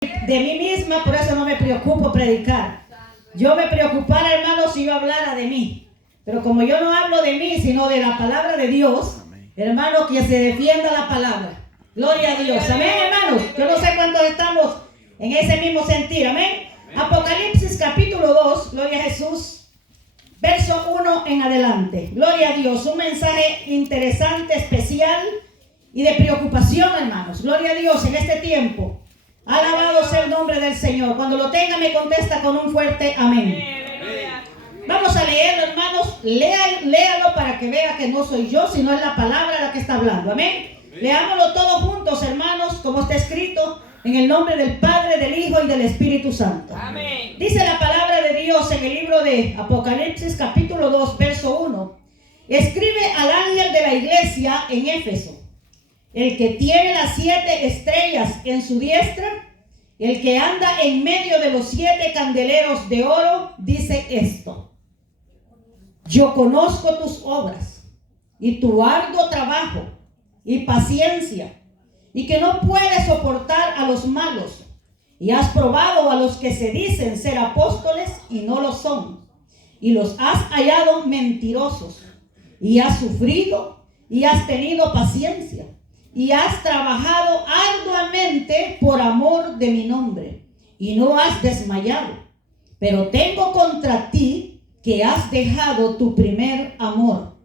de mí misma, por eso no me preocupo predicar. Yo me preocupara, hermano, si yo hablara de mí. Pero como yo no hablo de mí, sino de la palabra de Dios, hermano, que se defienda la palabra. Gloria a Dios. Amén, hermanos. Yo no sé cuántos estamos en ese mismo sentir. Amén. Apocalipsis capítulo 2, gloria a Jesús, verso 1 en adelante. Gloria a Dios. Un mensaje interesante, especial y de preocupación, hermanos. Gloria a Dios en este tiempo. Alabado sea el nombre del Señor. Cuando lo tenga me contesta con un fuerte amén. Vamos a leerlo, hermanos. Léalo para que vea que no soy yo, sino es la palabra la que está hablando. Amén. Leámoslo todos juntos, hermanos, como está escrito, en el nombre del Padre, del Hijo y del Espíritu Santo. Amén. Dice la palabra de Dios en el libro de Apocalipsis capítulo 2, verso 1. Escribe al ángel de la iglesia en Éfeso, el que tiene las 7 estrellas en su diestra, el que anda en medio de los 7 candeleros de oro, dice esto: yo conozco tus obras y tu arduo trabajo y paciencia, y que no puedes soportar a los malos, y has probado a los que se dicen ser apóstoles y no lo son, y los has hallado mentirosos, y has sufrido y has tenido paciencia, y has trabajado arduamente por amor de mi nombre, y no has desmayado. Pero tengo contra ti que has dejado tu primer amor.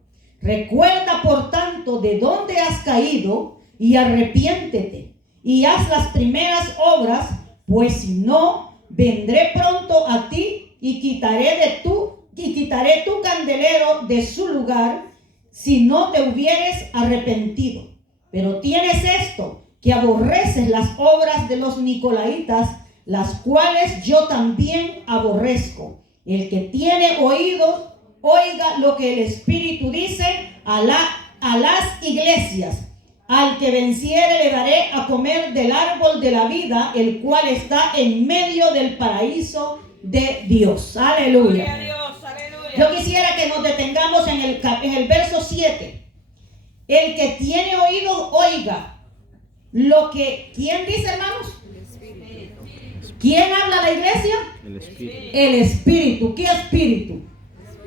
Recuerda, por tanto, de dónde has caído, y arrepiéntete, y haz las primeras obras, pues si no, vendré pronto a ti y quitaré tu candelero de su lugar, si no te hubieres arrepentido. Pero tienes esto, que aborreces las obras de los nicolaitas, las cuales yo también aborrezco. El que tiene oídos, oiga lo que el Espíritu dice a las iglesias. Al que venciere le daré a comer del árbol de la vida, el cual está en medio del paraíso de Dios. Aleluya. Aleluya. Yo quisiera que nos detengamos en el verso 7. El que tiene oído, oiga lo que... ¿Quién dice, hermanos? El Espíritu. ¿Quién habla a la iglesia? El Espíritu. El Espíritu. ¿Qué Espíritu?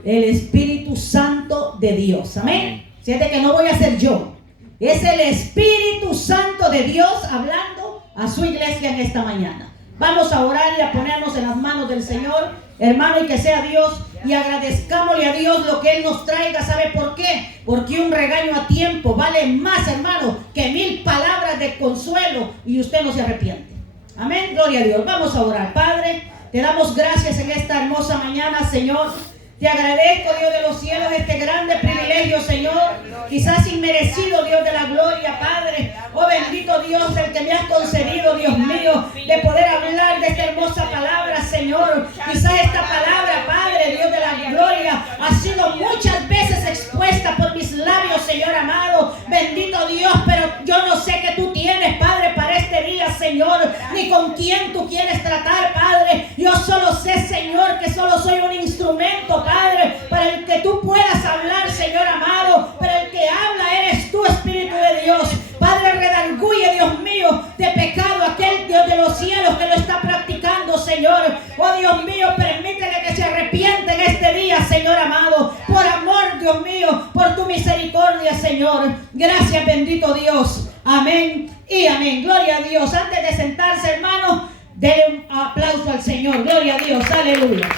El Espíritu Santo de Dios. Amén. Siente que no voy a ser yo. Es el Espíritu Santo de Dios hablando a su iglesia en esta mañana. Vamos a orar y a ponernos en las manos del Señor, hermano, y que sea Dios, y agradezcámosle a Dios lo que Él nos traiga. ¿Sabe por qué? Porque un regaño a tiempo vale más, hermano, que 1000 palabras de consuelo, y usted no se arrepiente. Amén, gloria a Dios. Vamos a orar. Padre, te damos gracias en esta hermosa mañana, Señor. Te agradezco, Dios de los cielos, este grande privilegio, Señor, quizás inmerecido, Dios de la gloria, Padre. Oh, bendito Dios, el que me has concedido, Dios mío, de poder hablar de esta hermosa palabra, Señor. Quizás esta palabra, Padre, Dios de la gloria, ha sido muchas veces expuesta por mis labios, Señor amado. Bendito Dios, pero yo no sé qué tú tienes, Padre, para este día, Señor, ni con quién tú quieres tratar, Padre. Yo solo sé, Señor, que solo soy un instrumento, Padre, para el que tú puedas hablar, Señor amado. Pero el que habla eres tú, Espíritu de Dios. Padre, redarguye, Dios mío, de pecado aquel Dios de los cielos que lo está practicando, Señor. Oh, Dios mío, permítele que se arrepienta en este día, Señor amado. Por amor, Dios mío, por tu misericordia, Señor. Gracias, bendito Dios. Amén y amén. Gloria a Dios. Antes de sentarse, hermano, denle un aplauso al Señor. Gloria a Dios. Aleluya.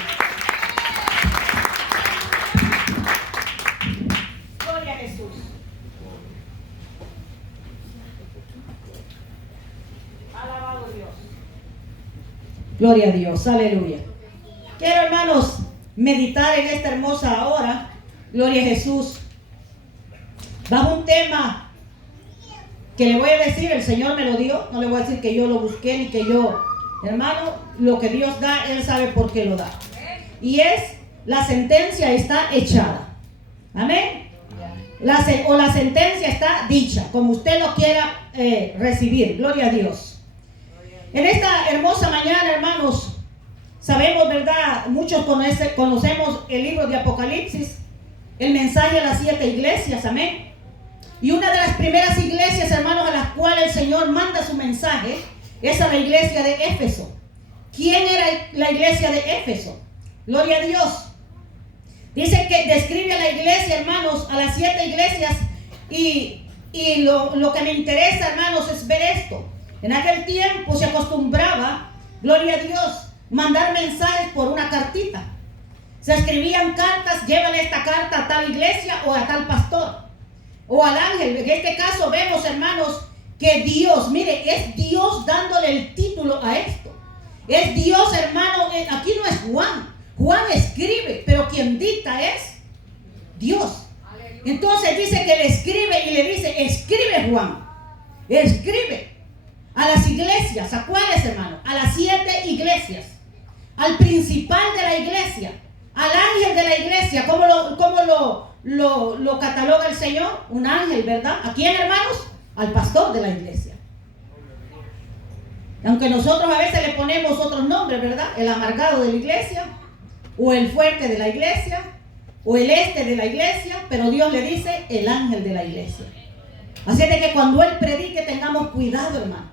Gloria a Dios, aleluya. Quiero, hermanos, meditar en esta hermosa hora, gloria a Jesús, bajo un tema que le voy a decir, el Señor me lo dio, no le voy a decir que yo lo busqué ni que yo, hermano, lo que Dios da, Él sabe por qué lo da. Y es, la sentencia está echada. Amén. La sentencia está dicha, como usted lo quiera recibir, gloria a Dios. En esta hermosa mañana, hermanos, sabemos, ¿verdad? Muchos conocemos el libro de Apocalipsis, el mensaje a las 7 iglesias, amén. Y una de las primeras iglesias, hermanos, a las cuales el Señor manda su mensaje, es a la iglesia de Éfeso. ¿Quién era la iglesia de Éfeso? Gloria a Dios. Dice que describe a la iglesia, hermanos, a las 7 iglesias, y lo que me interesa, hermanos, es ver esto. En aquel tiempo se acostumbraba, gloria a Dios, mandar mensajes por una cartita. Se escribían cartas: llévale esta carta a tal iglesia o a tal pastor o al ángel. En este caso vemos, hermanos, que Dios, mire, es Dios dándole el título a esto. Es Dios, hermano. Aquí no es Juan. Juan escribe, pero quien dicta es Dios. Entonces dice que le escribe y le dice: escribe, Juan, escribe a las iglesias. ¿A cuáles, hermano? A las 7 iglesias. Al principal de la iglesia, al ángel de la iglesia. ¿Cómo lo cataloga el Señor? Un ángel, ¿verdad? ¿A quién, hermanos? Al pastor de la iglesia. Aunque nosotros a veces le ponemos otros nombres, ¿verdad? El amargado de la iglesia, o el fuerte de la iglesia, o el de la iglesia, pero Dios le dice el ángel de la iglesia. Así de que cuando Él predique, tengamos cuidado, hermano.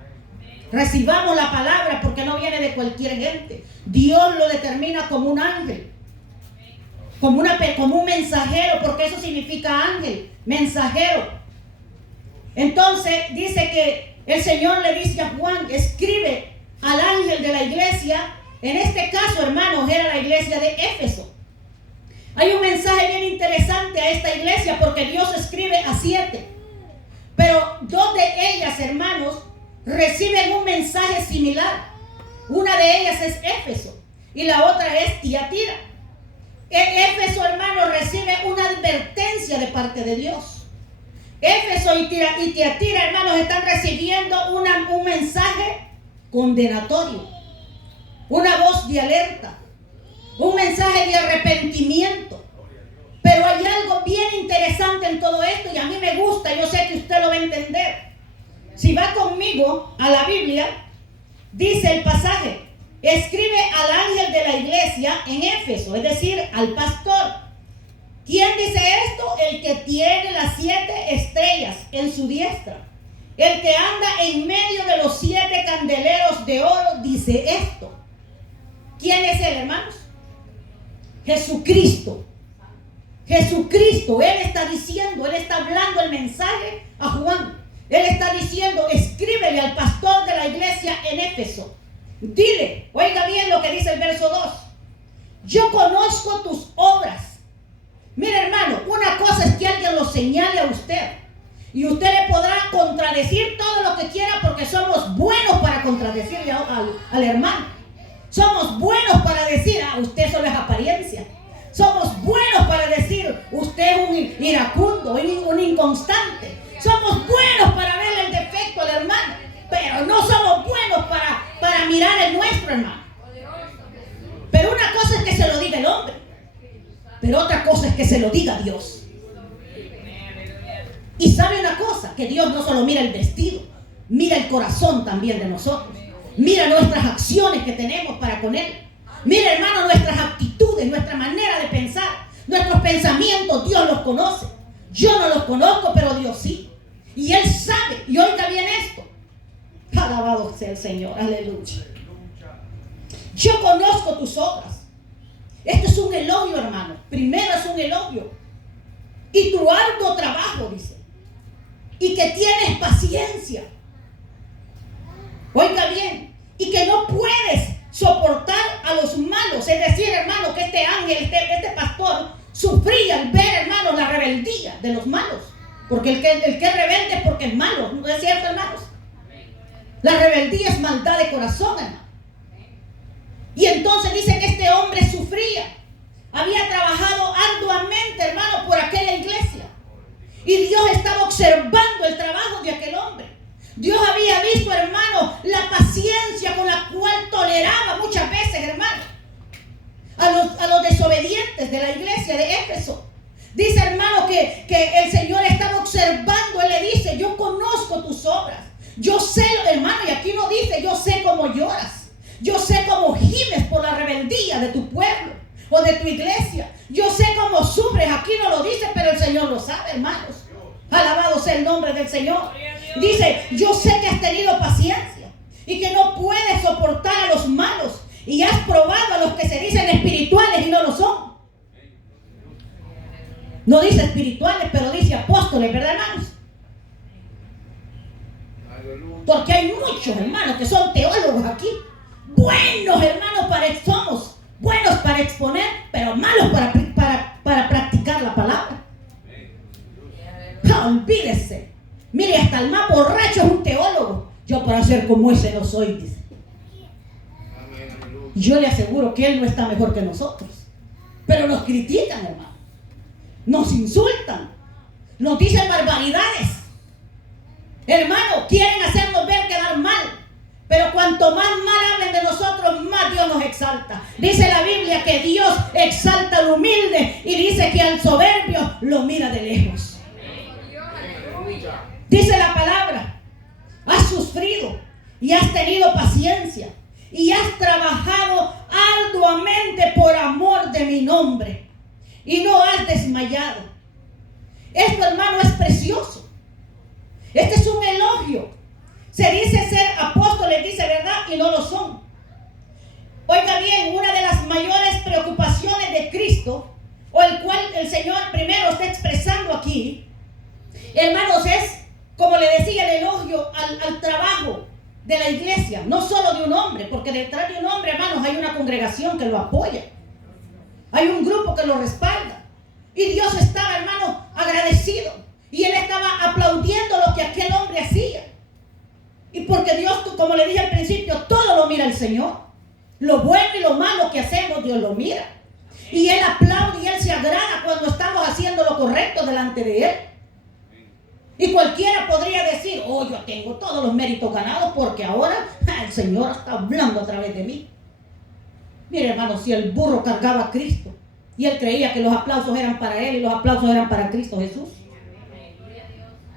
Recibamos la palabra, porque no viene de cualquier gente. Dios lo determina como un ángel, como un mensajero, porque eso significa ángel, mensajero. Entonces dice que el Señor le dice a Juan: escribe al ángel de la iglesia. En este caso, hermanos, era la iglesia de Éfeso. Hay un mensaje bien interesante a esta iglesia, porque Dios escribe a 7, pero 2 de ellas, hermanos, reciben un mensaje similar. Una de ellas es Éfeso y la otra es Tiatira. Éfeso, hermanos, recibe una advertencia de parte de Dios. Éfeso y Tiatira, hermanos, están recibiendo un mensaje condenatorio, una voz de alerta, un mensaje de arrepentimiento. Pero hay algo bien interesante en todo esto, y a mí me gusta, yo sé que usted lo va a entender. Si va conmigo a la Biblia, dice el pasaje: escribe al ángel de la iglesia en Éfeso, es decir, al pastor. ¿Quién dice esto? El que tiene las 7 estrellas en su diestra, el que anda en medio de los 7 candeleros de oro, dice esto. ¿Quién es él, hermanos? Jesucristo. Jesucristo. Él está diciendo, Él está hablando el mensaje a Juan. Él está diciendo: escríbele al pastor de la iglesia en Éfeso. Dile, oiga bien lo que dice el verso 2: yo conozco tus obras. Mire, hermano, una cosa es que alguien lo señale a usted, y usted le podrá contradecir todo lo que quiera, porque somos buenos para contradecirle al hermano. Somos buenos para decir: usted solo es apariencia. Somos buenos para decir: usted es un iracundo, un inconstante. Somos buenos para ver el defecto al hermano, pero no somos buenos para mirar el nuestro, hermano. Pero una cosa es que se lo diga el hombre, pero otra cosa es que se lo diga Dios. Y sabe una cosa, que Dios no solo mira el vestido, mira el corazón también de nosotros. Mira nuestras acciones que tenemos para con Él. Mira, hermano, nuestras actitudes, nuestra manera de pensar, nuestros pensamientos. Dios los conoce. Yo no los conozco, pero Dios sí. Y Él sabe. Y oiga bien esto. Alabado sea el Señor. Aleluya. Yo conozco tus obras. Este es un elogio, hermano. Primero es un elogio. Y tu arduo trabajo, dice. Y que tienes paciencia. Oiga bien. Y que no puedes soportar a los malos. Es decir, hermano, que este ángel, este pastor, sufría al ver, hermano, la rebeldía de los malos. Porque el que es rebelde es porque es malo. ¿No es cierto, hermanos? La rebeldía es maldad de corazón, hermano. Y entonces dice que este hombre sufría. Había trabajado arduamente, hermano, por aquella iglesia. Y Dios estaba observando el trabajo de aquel hombre. Dios había visto, hermano, la paciencia con la cual toleraba muchas veces, hermano, a los desobedientes de la iglesia de Éfeso. Dice, hermano, que el Señor estaba observando. Él le dice: yo conozco tus obras. Yo sé, hermano, y aquí no dice: yo sé cómo lloras. Yo sé cómo gimes por la rebeldía de tu pueblo o de tu iglesia. Yo sé cómo sufres. Aquí no lo dice, pero el Señor lo sabe, hermanos. Alabado sea el nombre del Señor. Dice: yo sé que has tenido paciencia. y que no puedes soportar a los malos y has probado a los que se dicen espirituales y no lo son. No dice espirituales, pero dice apóstoles, ¿verdad, hermanos? Porque hay muchos hermanos que son teólogos aquí. Buenos hermanos somos buenos para exponer, pero malos para practicar la palabra. No, olvídese. Mire, hasta el más borracho es un teólogo. Yo para ser como ese no soy, dice. Yo le aseguro que él no está mejor que nosotros. Pero nos critican, hermano. Nos insultan. Nos dicen barbaridades. Hermano, quieren hacernos ver quedar mal. Pero cuanto más mal hablen de nosotros, más Dios nos exalta. Dice la Biblia que Dios exalta al humilde y dice que al soberbio lo mira de lejos. Dice la palabra, has sufrido y has tenido paciencia y has trabajado arduamente por amor de mi nombre y no has desmayado. Esto, hermano, es precioso. Este es un elogio. Se dice ser apóstoles, dice verdad, y no lo son. Oiga bien, una de las mayores preocupaciones de Cristo, o el cual el Señor primero está expresando aquí, hermanos, es, como le decía, el elogio al trabajo de la iglesia, no solo de un hombre, porque detrás de un hombre, hermanos, hay una congregación que lo apoya. Hay un grupo que lo respalda. Y Dios estaba, hermano, agradecido. Y Él estaba aplaudiendo lo que aquel hombre hacía. Y porque Dios, como le dije al principio, todo lo mira el Señor. Lo bueno y lo malo que hacemos, Dios lo mira. Y Él aplaude y Él se agrada cuando estamos haciendo lo correcto delante de Él. Y cualquiera podría decir, oh, yo tengo todos los méritos ganados porque ahora el Señor está hablando a través de mí. Mire, hermano, si el burro cargaba a Cristo y él creía que los aplausos eran para él y los aplausos eran para Cristo Jesús.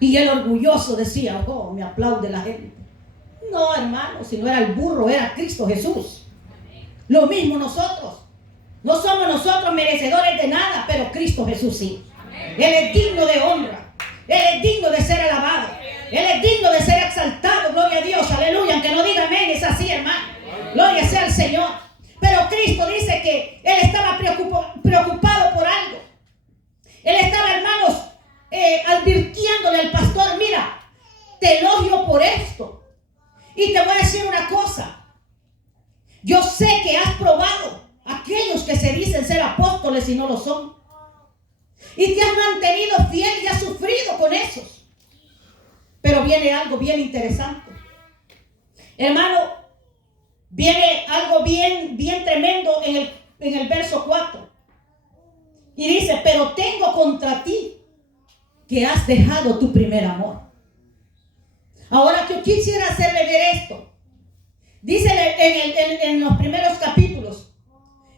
Y él orgulloso decía, oh, me aplaude la gente. No, hermano, si no era el burro, era Cristo Jesús. Lo mismo nosotros. No somos nosotros merecedores de nada, pero Cristo Jesús sí. Él es digno de honra. Él es digno de ser alabado. Él es digno de ser exaltado. Gloria a Dios, aleluya. Aunque no diga amén, es así, hermano. Gloria sea al Señor. Pero Cristo dice que Él estaba preocupado por algo. Él estaba, hermanos, advirtiéndole al pastor, mira, te elogio por esto. Y te voy a decir una cosa. Yo sé que has probado a aquellos que se dicen ser apóstoles y no lo son. Y te has mantenido fiel y has sufrido con esos. Pero viene algo bien interesante. Hermano, viene algo bien tremendo en el verso 4. Y dice, pero tengo contra ti que has dejado tu primer amor. Ahora yo quisiera hacerle ver esto. Dice en los primeros capítulos,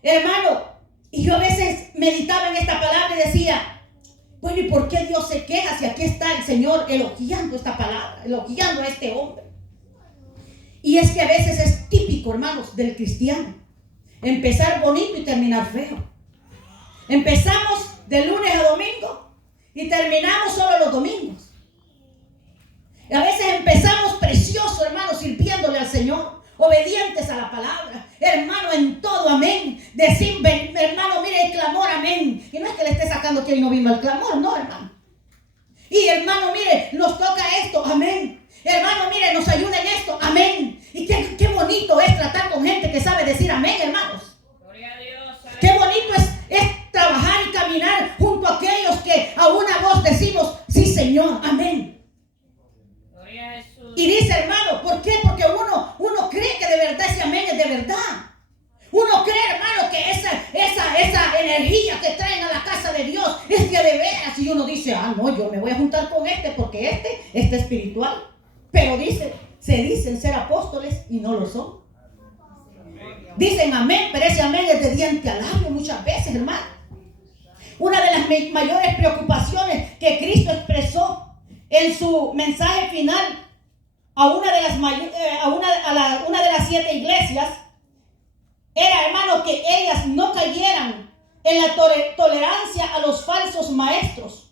hermano, y yo a veces meditaba en esta palabra y decía, bueno, ¿y por qué Dios se queja si aquí está el Señor elogiando esta palabra, elogiando a este hombre? Y es que a veces es típico, hermanos, del cristiano, empezar bonito y terminar feo. Empezamos de lunes a domingo y terminamos solo los domingos. Y a veces empezamos precioso, hermanos, sirviéndole al Señor, obedientes a la palabra, hermano, en todo, amén. Decir, hermano, mire el clamor, amén. Y no es que le esté sacando que hoy no vino el clamor, no, hermano. Y hermano, mire, nos toca esto, amén. Hermano, mire, nos ayuda en esto, amén. Y qué bonito es tratar con gente que sabe decir amén, hermanos. Gloria a Dios. Qué bonito es trabajar y caminar junto a aquellos que a una voz decimos, sí, Señor, amén. Gloria a Jesús. Y dice, hermano, ¿por qué? Porque uno cree que de verdad ese amén es de verdad. Uno cree, hermano, que esa energía que traen a la casa de Dios es que de veras. Y uno dice, no, yo me voy a juntar con porque este es espiritual. Pero se dicen ser apóstoles y no lo son. Dicen amén, pero ese amén es de diente a labio muchas veces, hermano. Una de las mayores preocupaciones que Cristo expresó en su mensaje final a una de las 7 iglesias era, hermano, que ellas no cayeran en la tolerancia a los falsos maestros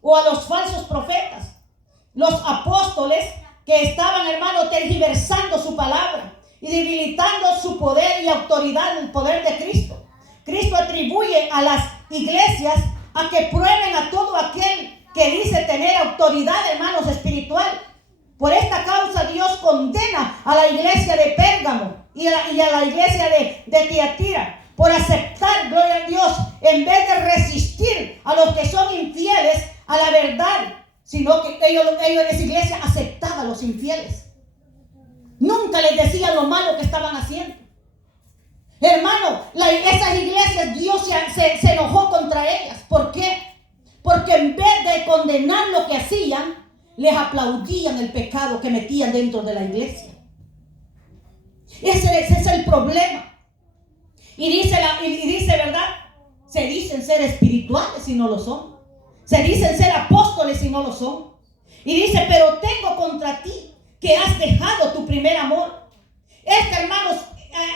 o a los falsos profetas. Los apóstoles que estaban, hermanos, tergiversando su palabra y debilitando su poder y autoridad, el poder de Cristo. Cristo atribuye a las iglesias a que prueben a todo aquel que dice tener autoridad, hermanos, espiritual. Por esta causa Dios condena a la iglesia de Pérgamo y a la iglesia de Tiatira por aceptar, gloria a Dios, en vez de resistir a los que son infieles a la verdad, sino que ellos esa iglesia aceptaba a los infieles. Nunca les decían lo malo que estaban haciendo. Hermano, esas iglesias Dios se enojó contra ellas. ¿Por qué? Porque en vez de condenar lo que hacían, les aplaudían el pecado que metían dentro de la iglesia. Ese es el problema. Y dice, ¿verdad? Se dicen ser espirituales y no lo son. Se dicen ser apóstoles y no lo son. Y dice, pero tengo contra ti que has dejado tu primer amor. Hermanos,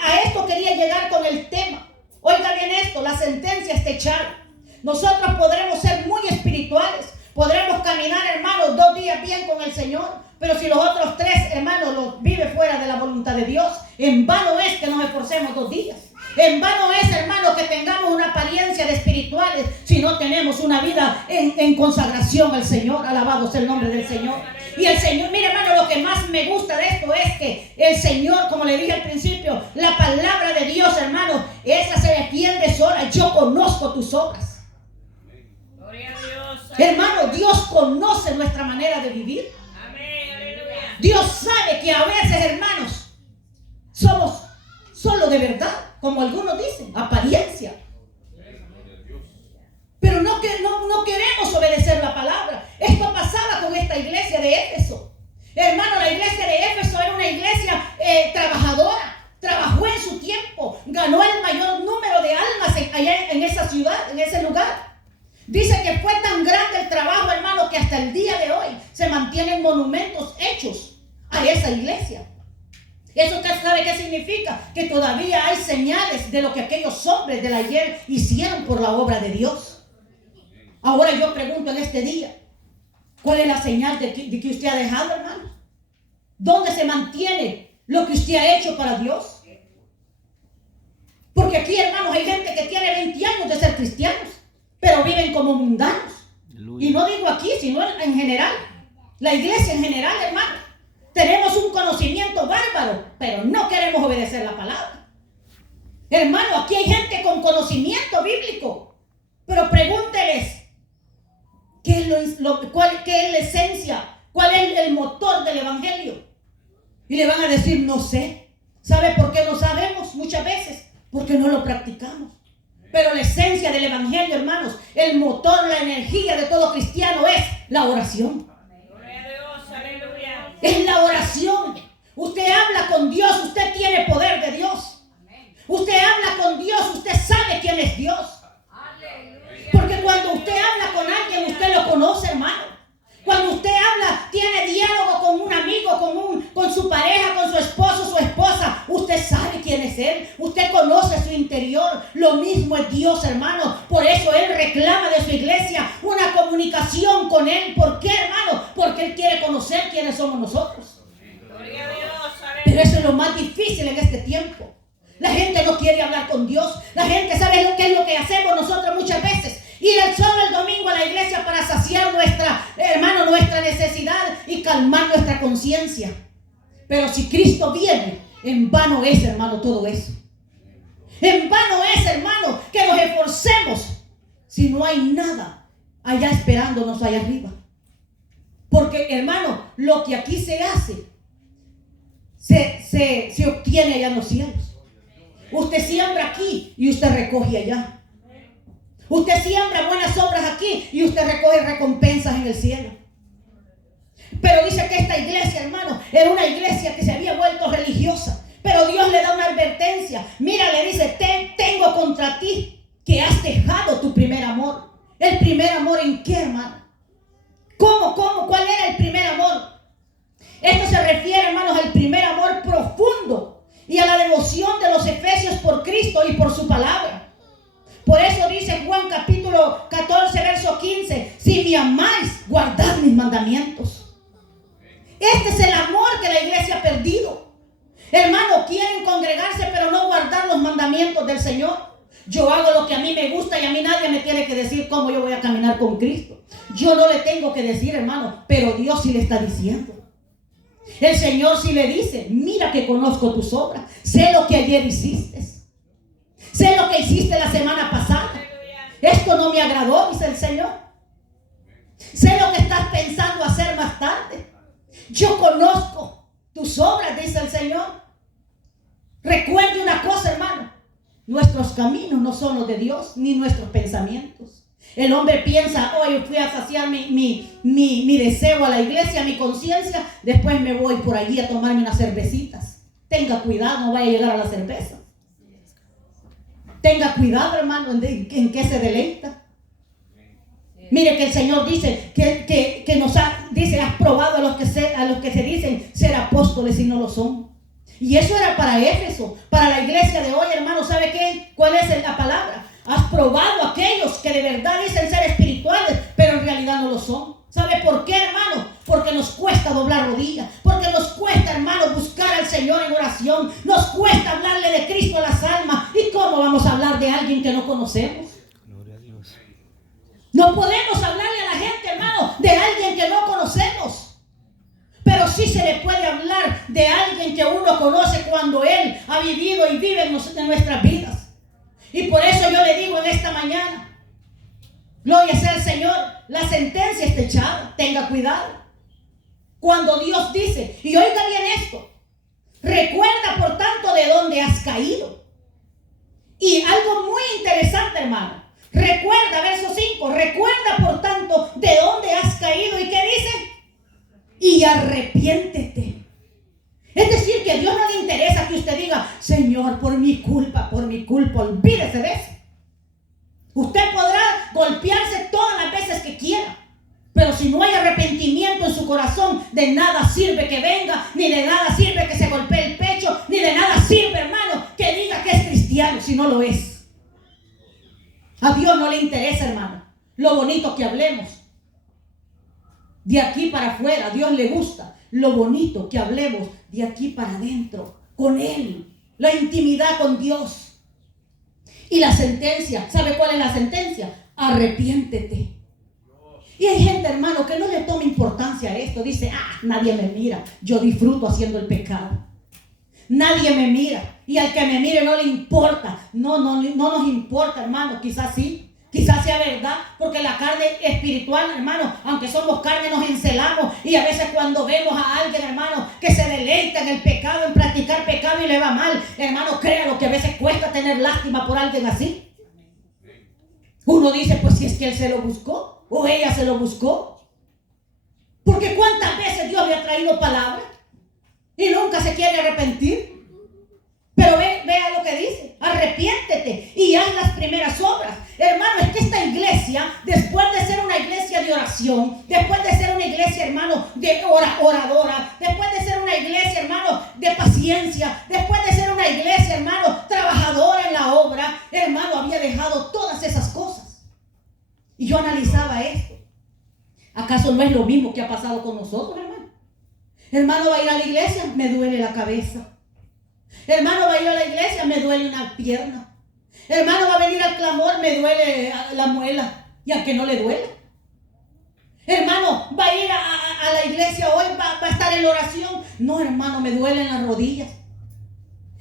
a esto quería llegar con el tema. Oiga bien esto, la sentencia está echada. Nosotros podremos ser muy espirituales. Podremos caminar, hermanos, 2 días bien con el Señor. Pero si los otros 3, hermanos, los vive fuera de la voluntad de Dios, en vano es que nos esforcemos 2 días. En vano es, hermano, que tengamos una apariencia de espirituales si no tenemos una vida en consagración al Señor. Alabado sea el nombre del Señor. Y el Señor, mire, hermano, lo que más me gusta de esto es que el Señor, como le dije al principio, la palabra de Dios, hermano, esa se defiende sola. Yo conozco tus obras. Gloria a Dios. Hermano, Dios conoce nuestra manera de vivir. Dios sabe que a veces, hermanos, somos solo de verdad, como algunos dicen, apariencia. Pero no queremos obedecer la palabra. Esto pasaba con esta iglesia de Éfeso. Hermano, la iglesia de Éfeso era una iglesia trabajadora. Trabajó en su tiempo. Ganó el mayor número de almas allá en esa ciudad, en ese lugar. Dice que fue tan grande el trabajo, hermano, que hasta el día de hoy se mantienen monumentos hechos a esa iglesia. ¿Eso usted sabe qué significa? Que todavía hay señales de lo que aquellos hombres del ayer hicieron por la obra de Dios. Ahora yo pregunto en este día, ¿cuál es la señal de que usted ha dejado, hermano? ¿Dónde se mantiene lo que usted ha hecho para Dios? Porque aquí, hermanos, hay gente que tiene 20 años de ser cristianos, pero viven como mundanos. Aleluya. Y no digo aquí, sino en general. La iglesia en general, hermano. Tenemos un conocimiento bárbaro, pero no queremos obedecer la palabra. Hermano, aquí hay gente con conocimiento bíblico, pero pregúnteles ¿qué es la esencia? ¿Cuál es el motor del evangelio? Y le van a decir, no sé. ¿Sabe por qué no sabemos? Muchas veces, porque no lo practicamos. Pero la esencia del evangelio, hermanos, el motor, la energía de todo cristiano es la oración. Es la oración. Usted habla con Dios, usted tiene poder de Dios. Usted habla con Dios, usted sabe quién es Dios. Porque cuando usted habla con alguien, usted lo conoce, hermano. Cuando usted habla, tiene diálogo con un amigo, con su pareja, con su esposo, su esposa, usted sabe quién es Él. Usted conoce su interior. Lo mismo es Dios, hermano. Por eso Él reclama de su iglesia una comunicación con Él. ¿Por qué, hermano? Porque Él quiere conocer quiénes somos nosotros. Pero eso es lo más difícil en este tiempo. La gente no quiere hablar con Dios. La gente sabe qué es lo que hacemos nosotros muchas veces. Ir solo el domingo a la iglesia para saciar nuestra necesidad y calmar nuestra conciencia. Pero si Cristo viene, en vano es, hermano, todo eso. En vano es, hermano, que nos esforcemos si no hay nada allá esperándonos allá arriba. Porque, hermano, lo que aquí se hace se obtiene allá en los cielos. Usted siembra aquí y usted recoge allá. Usted siembra buenas obras aquí y usted recoge recompensas en el cielo. Pero dice que esta iglesia, hermano, era una iglesia que se había vuelto religiosa. Pero Dios le da una advertencia. Mira, le dice, tengo contra ti que has dejado tu primer amor. ¿El primer amor en qué, hermano? ¿Cómo? ¿Cuál era el primer amor? Esto se refiere, hermanos, al primer amor profundo y a la devoción de los efesios por Cristo y por su palabra. Por eso dice Juan capítulo 14, verso 15, si me amáis, guardad mis mandamientos. Este es el amor que la iglesia ha perdido. Hermano, quieren congregarse pero no guardar los mandamientos del Señor. Yo hago lo que a mí me gusta y a mí nadie me tiene que decir cómo yo voy a caminar con Cristo. Yo no le tengo que decir, hermano, pero Dios sí le está diciendo. El Señor sí le dice, mira que conozco tus obras, sé lo que ayer hiciste, sé lo que hiciste la semana pasada. Esto no me agradó, dice el Señor. Sé lo que estás pensando hacer más tarde. Yo conozco tus obras, dice el Señor. Recuerde una cosa, hermano. Nuestros caminos no son los de Dios, ni nuestros pensamientos. El hombre piensa, hoy fui a saciar mi deseo a la iglesia, mi conciencia, después me voy por allí a tomarme unas cervecitas. Tenga cuidado, no vaya a llegar a la cerveza. Tenga cuidado, hermano, en qué se deleita. Mire que el Señor dice que nos dice, has probado a los que se dicen ser apóstoles y no lo son. Y eso era para Éfeso, para la iglesia de hoy, hermano. ¿Sabe qué? ¿Cuál es la palabra? Has probado a aquellos que de verdad dicen ser espirituales, pero en realidad no lo son. ¿Sabe por qué, hermano? Porque nos cuesta doblar rodillas, porque nos cuesta, hermano, buscar al Señor en oración, nos cuesta hablarle de Cristo a las almas. ¿Y cómo vamos a hablar de alguien que no conocemos? Gloria a Dios. No podemos hablarle a la gente, hermano, de alguien que no conocemos. Pero sí se le puede hablar de alguien que uno conoce cuando él ha vivido y vive en nuestras vidas. Y por eso yo le digo en esta mañana, gloria sea al Señor, la sentencia está echada, tenga cuidado. Cuando Dios dice, y oiga bien esto, recuerda por tanto de dónde has caído. Y algo muy interesante, hermano, recuerda, verso 5, recuerda por tanto de dónde has caído. ¿Y qué dice? Y arrepiéntete. Es decir, que a Dios no le interesa que usted diga, Señor, por mi culpa, olvídese de eso. Usted podrá golpearse todas las veces que quiera, pero si no hay arrepentimiento en su corazón, de nada sirve que venga, ni de nada sirve que se golpee el pecho, ni de nada sirve, hermano, que diga que es cristiano si no lo es. A Dios no le interesa, hermano, lo bonito que hablemos. De aquí para afuera, a Dios le gusta lo bonito que hablemos de aquí para adentro, con Él, la intimidad con Dios. Y la sentencia, ¿sabe cuál es la sentencia? Arrepiéntete. Y hay gente, hermano, que no le toma importancia a esto. Dice, nadie me mira, yo disfruto haciendo el pecado. Nadie me mira, y al que me mire no le importa. No nos importa, hermano, quizás sí. Quizás sea verdad, porque la carne espiritual, hermano, aunque somos carne, nos encelamos. Y a veces cuando vemos a alguien, hermano, que se deleita en el pecado, en practicar pecado y le va mal, hermano, créalo que a veces cuesta tener lástima por alguien así. Uno dice, pues si es que él se lo buscó, o ella se lo buscó. Porque cuántas veces Dios le ha traído palabras y nunca se quiere arrepentir. Pero vea lo que dice, arrepiéntete y haz las primeras obras. Hermano, es que esta iglesia, después de ser una iglesia de oración, después de ser una iglesia, hermano, de oradora, después de ser una iglesia, hermano, de paciencia, después de ser una iglesia, hermano, trabajadora en la obra, hermano, había dejado todas esas cosas. Y yo analizaba esto. ¿Acaso no es lo mismo que ha pasado con nosotros, hermano? Hermano, va a ir a la iglesia, me duele la cabeza. Hermano, va a ir a la iglesia, me duele una pierna. Hermano, va a venir al clamor, me duele la muela. Y al que no le duele. Hermano, va a ir a la iglesia hoy, va a estar en la oración. No, hermano, me duelen las rodillas.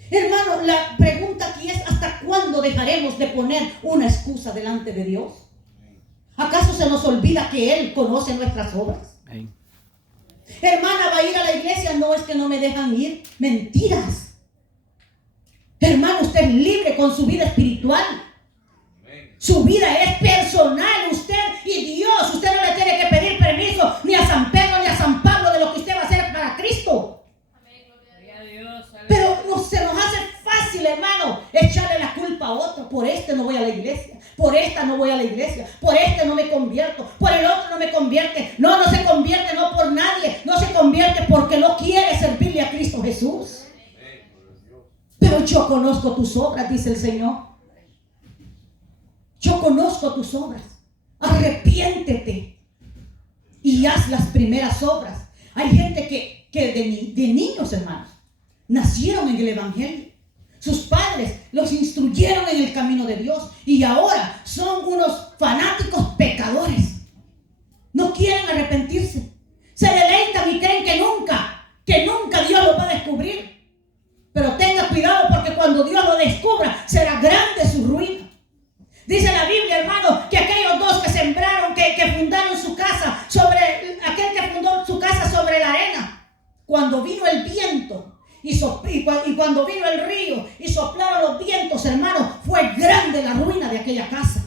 Hermano, la pregunta aquí es, ¿hasta cuándo dejaremos de poner una excusa delante de Dios? ¿Acaso se nos olvida que Él conoce nuestras obras? Hermana, va a ir a la iglesia, no, es que no me dejan ir. Mentiras. Hermano, usted es libre con su vida espiritual. Su vida es personal, usted y Dios. Usted no le tiene que pedir permiso ni a San Pedro ni a San Pablo de lo que usted va a hacer para Cristo. Pero se nos hace fácil, hermano, echarle la culpa a otro. Por este no voy a la iglesia, por esta no voy a la iglesia, por este no me convierto, por el otro no me convierte. No se convierte no por nadie, no se convierte porque no quiere servirle a Cristo Jesús. Pero yo conozco tus obras, dice el Señor. Yo conozco tus obras. Arrepiéntete y haz las primeras obras. Hay gente que de niños, hermanos, nacieron en el evangelio. Sus padres los instruyeron en el camino de Dios y ahora son unos fanáticos pecadores. No quieren arrepentirse. Se deleitan y creen que nunca Dios los va a descubrir. Pero tenga cuidado, porque cuando Dios lo descubra, será grande su ruina. Dice la Biblia, hermano, que aquellos dos que sembraron, que fundaron su casa aquel que fundó su casa sobre la arena, cuando vino el viento y cuando vino el río y soplaron los vientos, hermano, fue grande la ruina de aquella casa.